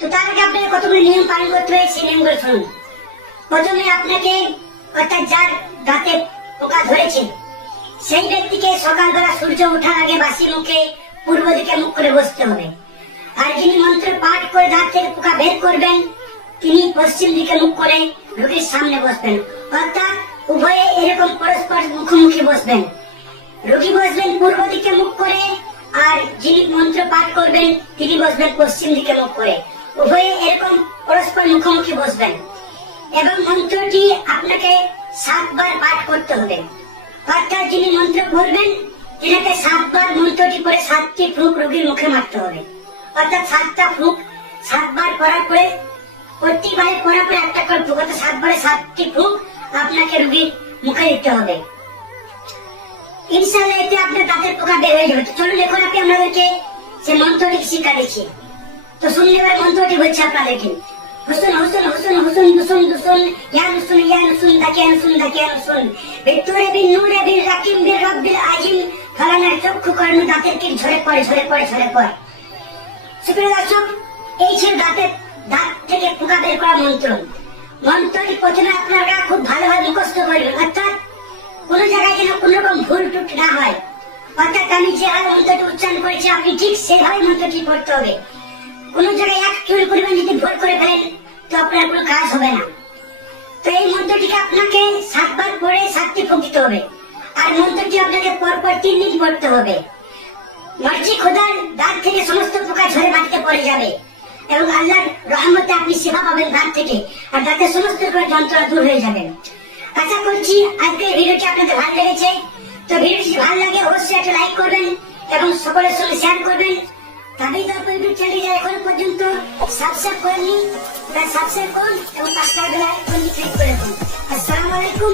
তো তার আগে আপনাকে কতগুলি নিয়ম পালন করতে হয়, সেই নিয়মগুলো শুনুন। প্রথমে আপনাকে অর্থাৎ যার দাঁতে পোকা ধরেছে সেই ব্যক্তিকে সকালবেলা সূর্য ওঠার আগে বাসি মুখে পূর্ব দিকে মুখ করে বসতে হবে। আর যিনি মন্ত্র পাঠ করে দাঁত থেকে পোকা বের করবেন তিনি পশ্চিম দিকে মুখ করে রোগীর সামনে বসবেন, অর্থাৎ উভয়ে এরকম পরস্পর মুখোমুখি বসবেন। রোগী বসবেন পূর্ব দিকে মুখ করে আর যিনি মন্ত্র পাঠ করবেন তিনি বসবেন পশ্চিম দিকে মুখ করে, উভয়ে এরকম পরস্পর মুখোমুখি বসবেন। এবং মন্ত্রটি আপনাকে 7 বার পাঠ করতে হবে, অর্থাৎ যিনি মন্ত্র পড়বেন তিনাকে 7 বার মন্ত্রটি পরে 7টি ফুঁক রোগীর মুখে মারতে হবে, অর্থাৎ 7টা ফুঁক 7 বার করার পরে প্রত্যেকবারে পড়ার পরে একটা করে ফুঁক, অর্থাৎ 7 বারে 7টি ফুঁক আপনাকে রোগীর মুখে দিতে হবে। ইনশাআল্লাহ এতে আপনার দাঁতের পোকা বের হয়ে যাবে। তো চলুন এখন আপনি আপনাদেরকে সে মন্ত্রটি শিক্ষা দিচ্ছি। তো শুনলে এবার মন্ত্রটি বলছে আপনাদেরকে, হুসুন হুসুন হুসুন হুসুন দুসুন দুসুন ইয়া নুসুন দাকিয়া নুসুন বিতুরে বিন নূরে বিন রাকিম বিন রব্বিল আজিম ফলানার চক্ষু কর্ণ দাঁতের কি ঝরে পড়ে। সুপ্রিয় দর্শক, এই ছিল দাঁত থেকে পোকা বের করা মন্ত্র। মন্ত্রটি প্রথমে আপনারা খুব ভালোভাবে মুখস্থ করবেন, অর্থাৎ কোন জায়গায় যেন কোন রকম ভুল টুট না হয়। অর্থাৎ আমি যেভাবে মন্ত্রটি উচ্চারণ করেছি আপনি ঠিক সেভাবে মন্ত্রটি পড়তে হবে। কোন জায়গায় এক চুল পরিমাণ যদি ভুল করে ফেলেন তো আপনার কোনো কাজ হবে না। তো এই মন্ত্রটিকে আপনাকে 7 বার পড়ে 7টি ফুঁক দিতে হবে, আর মন্ত্রটি আপনাকে পরপর 3 দিন পড়তে হবে। মর্জি খোদার দাঁত থেকে সমস্ত পোকা ঝরে মাটিতে পড়ে যাবে এবং আল্লাহর রহমতে আপনি সেবা পাবেন দাঁত থেকে, আর দাঁতের সমস্ত যন্ত্রণা দূর হয়ে যাবেন। আশা করছি আজকে ভিডিওটি আপনাদের ভালো লেগেছে। তো ভিডিওটি ভালো লাগে অবশ্যই একটা লাইক করবেন এবং সকলের সঙ্গে শেয়ার করবেন। তবেই তো ইউটিউব চ্যানেলটি যারা এখন পর্যন্ত সাবস্ক্রাইব করেননি তারা সাবস্ক্রাইব করুন এবং পাশে বেল আইকনটি ক্লিক করে রাখুন। আসসালামু আলাইকুম।